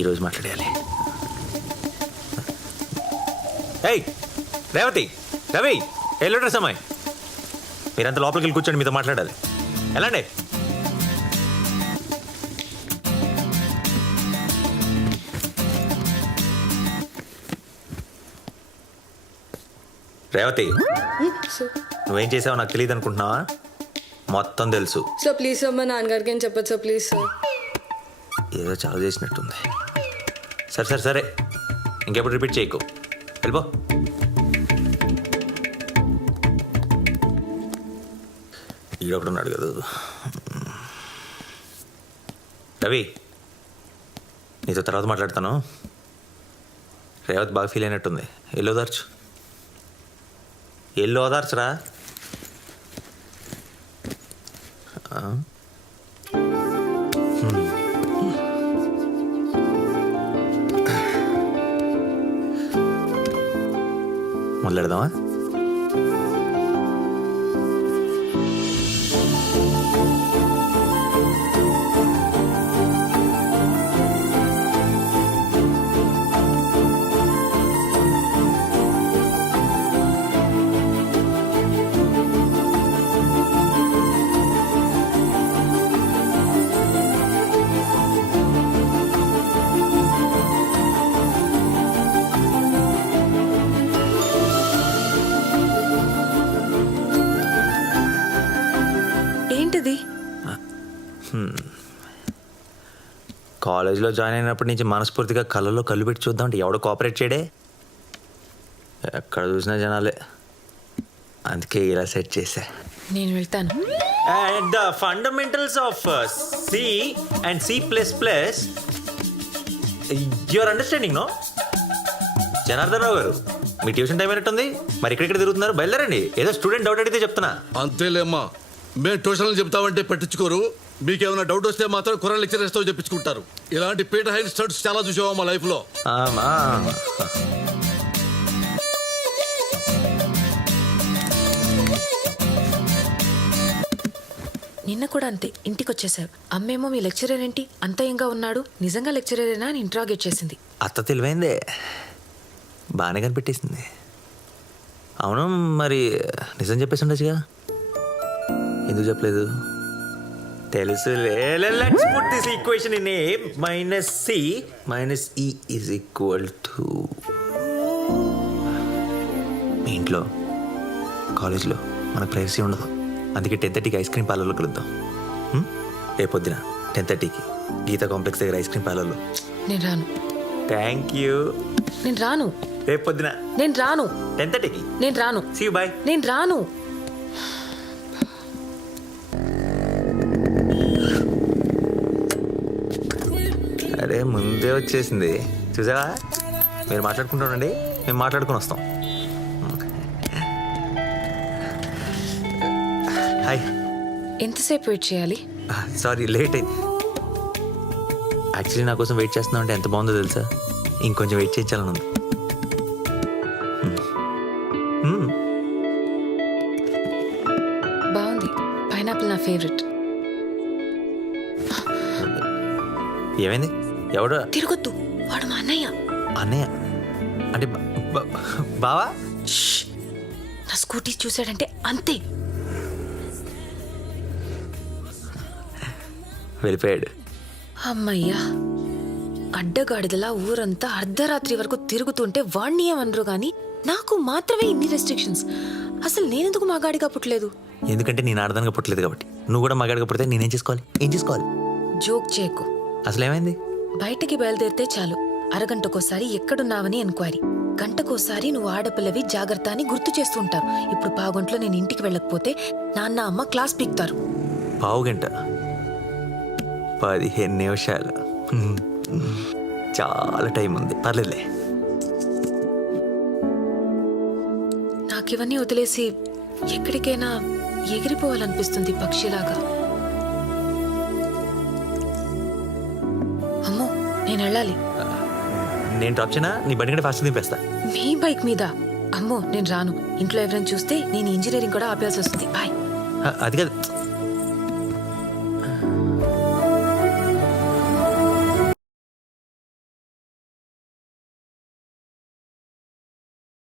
ఈరోజు మాట్లాడేయాలి. ఏయ్ రేవతి, రవి, ఎల్లుండ్రస్ అమ్మాయి, మీరంతా లోపలికి వెళ్ళి కూర్చొని మీతో మాట్లాడాలి. ఎలాండి? రేవతి, నువ్వేం చేసావో నాకు తెలియదు అనుకుంటున్నావా? మొత్తం తెలుసు. సార్ ప్లీజ్ సార్, మా నాన్నగారికి ఏం చెప్పదు సార్, ప్లీజ్ సార్. ఏదో చాలు చేసినట్టుంది. సరే సరే సరే, ఇంకెప్పుడు రిపీట్ చేయకు, వెళ్ళిపో. ఈడొకడున్నాడు కదా. రవి, నీతో తర్వాత మాట్లాడతాను. రేవతి బాగా ఫీల్ అయినట్టుంది. ఎల్లో దార్చు, ఎల్లో ఓదార్చరా. మొదలెడదామా? ఏంటిది? కాలేజ్లో జాయిన్ అయినప్పటి నుంచి మనస్ఫూర్తిగా కళ్ళలో కళ్ళు పెట్టి చూద్దాం అంటే ఎవడో కోఆపరేట్ చేయడే. ఎక్కడ చూసినా జనాలే. అందుకే ఇలా సెట్ చేశా. నేను వెళ్తాను. And the fundamentals of C and C++, you're understanding, no? Janardhan Rao గారు, మీ ట్యూషన్ టైం అయినట్టుంది. మరి ఇక్కడిక్కడ తిరుగుతున్నారు, బయలుదేరండి. ఏదో స్టూడెంట్ డౌట్ అడిగితే చెప్తున్నా. అంతేలేమ్మా, మేము ట్యూషన్లు చెప్తామంటే పట్టించుకోరు. మీకేమైనా డౌట్ వస్తే మాత్రం కుర్ర లెక్చరర్స్తో చెప్పించుకుంటారు. ఇలాంటి పీటర్ హైన్ స్టడ్స్ చాలా చూసావా మా లైఫ్లో. నిన్న కూడా అంతే, ఇంటికి వచ్చేసావు. అమ్మేమో మీ లెక్చరర్ ఏంటి అంత ఏంగా ఉన్నాడు, నిజంగా లెక్చరరేనా అని ఇంట్రాగేట్ చేసింది. అత్త తెలివైందే, బాగానే కనిపెట్టేసింది. అవును, మరి నిజం చెప్పేసి ఉండొచ్చుగా. ఎందుకు చెప్పలేదు? తెలుసులే. Let's put this equation in A minus C minus E is equal to. మీ ఇంట్లో కాలేజ్లో మనకు ప్రైవసీ ఉండదు. అందుకే 10:30కి ఐస్ క్రీమ్ పార్లర్లో కలుద్దాం. రేపొద్దున 10:30కి గీతా కాంప్లెక్స్ దగ్గర ఐస్ క్రీమ్ పార్లర్లో. నేను రాను. Thank you. నేను రాను. రేపొద్దున నేను రాను. 10:30కి. నేను రాను. See you, bye. నేను రాను. అరే ముందే వచ్చేసింది చూసావా. మీరు మాట్లాడుకుంటానండి, మేము మాట్లాడుకుని వస్తాం. హాయ్. ఎంతసేపు వెయిట్ చేయాలి? సారీ, లేట్ అయింది. యాక్చువల్లీ నా కోసం వెయిట్ చేస్తున్నావు అంటే ఎంత బాగుందో తెలుసా. ఇంకొంచెం వెయిట్ చేయించాలని ఉంది. బాగుంది. పైనాపిల్ నా ఫేవరెట్. ఏమైంది? ఎవడు? తిరగొద్దు, వాడు మా అన్నయ్య. అన్నయ్య అంటే బావా? నా స్కూటీ చూసాడంటే అంతే, వెళ్ళిపోయాడు. అమ్మయ్యా. అడ్డగాడిదలా ఊరంతా అర్ధరాత్రి వరకు తిరుగుతుంటే వాణ్ణి ఏమనరు గాని నాకు మాత్రమే ఇన్ని రెస్ట్రిక్షన్స్. అసలు నేనెందుకు మగాడిగా పుట్టలేదు? ఎందుకంటే నేను ఆడదానిగా పుట్టలేదు కాబట్టి. నువ్వు కూడా మగాడిగా పుడితే నేనేం చేసుకోవాలి? ఏం చేసుకోవాలి? జోక్ చేయకు. అసలు ఏమైంది? బయటికి బయలుదేరితే చాలు అరగంటకోసారి ఎక్కడున్నావని ఎంక్వైరీ, గంటకోసారి నువ్వు ఆడపిల్లవి జాగ్రత్త అని గుర్తు చేస్తూ ఉంటారు. ఇప్పుడు పావుగంటలో నేను ఇంటికి వెళ్ళకపోతే నాన్న అమ్మ క్లాస్ పీక్తారు. పావుగంట? 15 నిమిషాలు, చాలా టైం ఉంది, పర్లేదులే. నాకివన్నీ వదిలేసి ఎక్కడికైనా ఎగిరిపోవాలనిపిస్తుంది పక్షిలాగా. అమ్మో, నేను వెళ్ళాలి. నేను డ్రాప్ చేయనా? నీ బండి కంటే ఫాస్ట్ దింపేస్తా. మీ బైక్ మీద? అమ్మో, నేను రాను. ఇంట్లో ఎవరైనా చూస్తే నేను ఇంజనీరింగ్ కూడా ఆపేయాల్సి వస్తుంది. బాయ్. అది కాదు,